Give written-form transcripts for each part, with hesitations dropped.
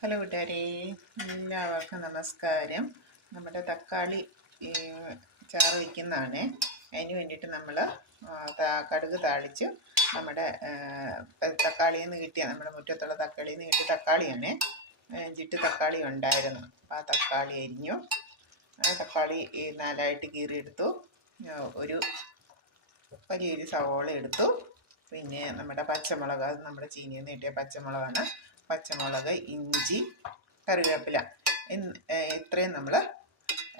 Hello കൂട്ടുകാരെ, എല്ലാവർക്കും നമസ്കാരം. നമ്മുടെ തക്കാളി ഈ ചാറ് വയ്ക്കുന്നതാണ്. അതിന് വേണ്ടിയിട്ട് നമ്മൾ കടുക് താളിച്ച് നമ്മുടെ തക്കാളിയിൽ നിന്ന് കിട്ടിയ നമ്മുടെ മുറ്റത്തുള്ള തക്കാളിയിൽ നിന്ന് കിട്ടിയ തക്കാളിയാണ്. ജിട്ട് തക്കാളി ഉണ്ടായിരുന്നു. അപ്പോൾ ആ തക്കാളി അരിഞ്ഞു. ആ തക്കാളി നാലായിട്ട് കീറിയെടുത്തു. ഒരു വലിയൊരു സവോള എടുത്തു. പിന്നെ നമ്മുടെ പച്ചമുളക്, അത് നമ്മുടെ ചീനിയിൽ നിന്ന് കിട്ടിയ പച്ചമുളകാണ്. പച്ചമുളക്, ഇഞ്ചി, കറിവേപ്പില ഇത്രയും നമ്മൾ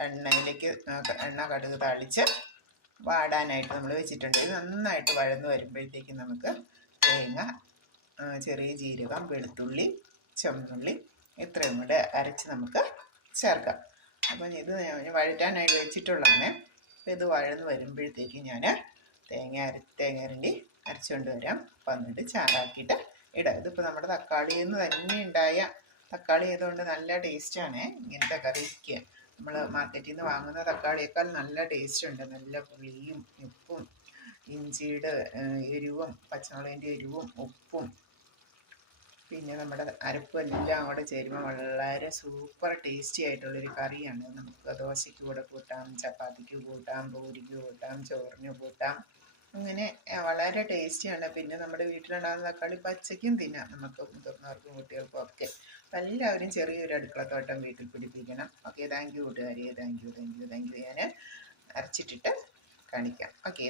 എണ്ണ കടുക് താളിച്ച് വാടാനായിട്ട് നമ്മൾ വെച്ചിട്ടുണ്ട്. ഇത് നന്നായിട്ട് വഴന്ന് വരുമ്പോഴത്തേക്കും നമുക്ക് തേങ്ങ, ചെറിയ ജീരകം, വെളുത്തുള്ളി, ചുവന്നുള്ളി ഇത്രയും കൂടെ അരച്ച് നമുക്ക് ചേർക്കാം. അപ്പം ഇത് വഴറ്റാനായിട്ട് വെച്ചിട്ടുള്ളതാണ്. അപ്പം ഇത് വഴന്ന് വരുമ്പോഴത്തേക്കും ഞാൻ തേങ്ങ അരച്ചുകൊണ്ട് വരാം. അപ്പം എന്നിട്ട് ചാറാക്കിയിട്ട് ഇടാം. ഇതിപ്പോൾ നമ്മുടെ തക്കാളിയിൽ നിന്ന് തന്നെ ഉണ്ടായ തക്കാളി ആയതുകൊണ്ട് നല്ല ടേസ്റ്റാണ് ഇങ്ങനത്തെ കറിക്ക്. നമ്മൾ മാർക്കറ്റിൽ നിന്ന് വാങ്ങുന്ന തക്കാളിയേക്കാൾ നല്ല ടേസ്റ്റ് ഉണ്ട്. നല്ല പുളിയും ഉപ്പും ഇഞ്ചിയുടെ എരിവും പച്ചമുളകിൻ്റെ എരിവും ഉപ്പും പിന്നെ നമ്മുടെ അരപ്പും എല്ലാം കൂടെ ചേരുമ്പോൾ വളരെ സൂപ്പർ ടേസ്റ്റി ആയിട്ടുള്ളൊരു കറിയാണ്. നമുക്ക് ദോശയ്ക്ക് കൂടെ കൂട്ടാം, ചപ്പാത്തിക്ക് കൂട്ടാം, പൂരിക്ക് കൂട്ടാം, ചോറിന് കൂട്ടാം. അങ്ങനെ വളരെ ടേസ്റ്റിയാണ്. പിന്നെ നമ്മുടെ വീട്ടിലുണ്ടാകുന്ന തക്കാളി പച്ചയ്ക്കും തിന്നാം, നമുക്ക് മുതിർന്നവർക്കും കുട്ടികൾക്കും ഒക്കെ. അപ്പം എല്ലാവരും ചെറിയൊരു അടുക്കളത്തോട്ടം വീട്ടിൽ പിടിപ്പിക്കണം. ഓക്കെ, താങ്ക് യു കൂട്ടുകാരി, താങ്ക് യു. ഞാൻ അരച്ചിട്ടിട്ട് കാണിക്കാം. ഓക്കെ.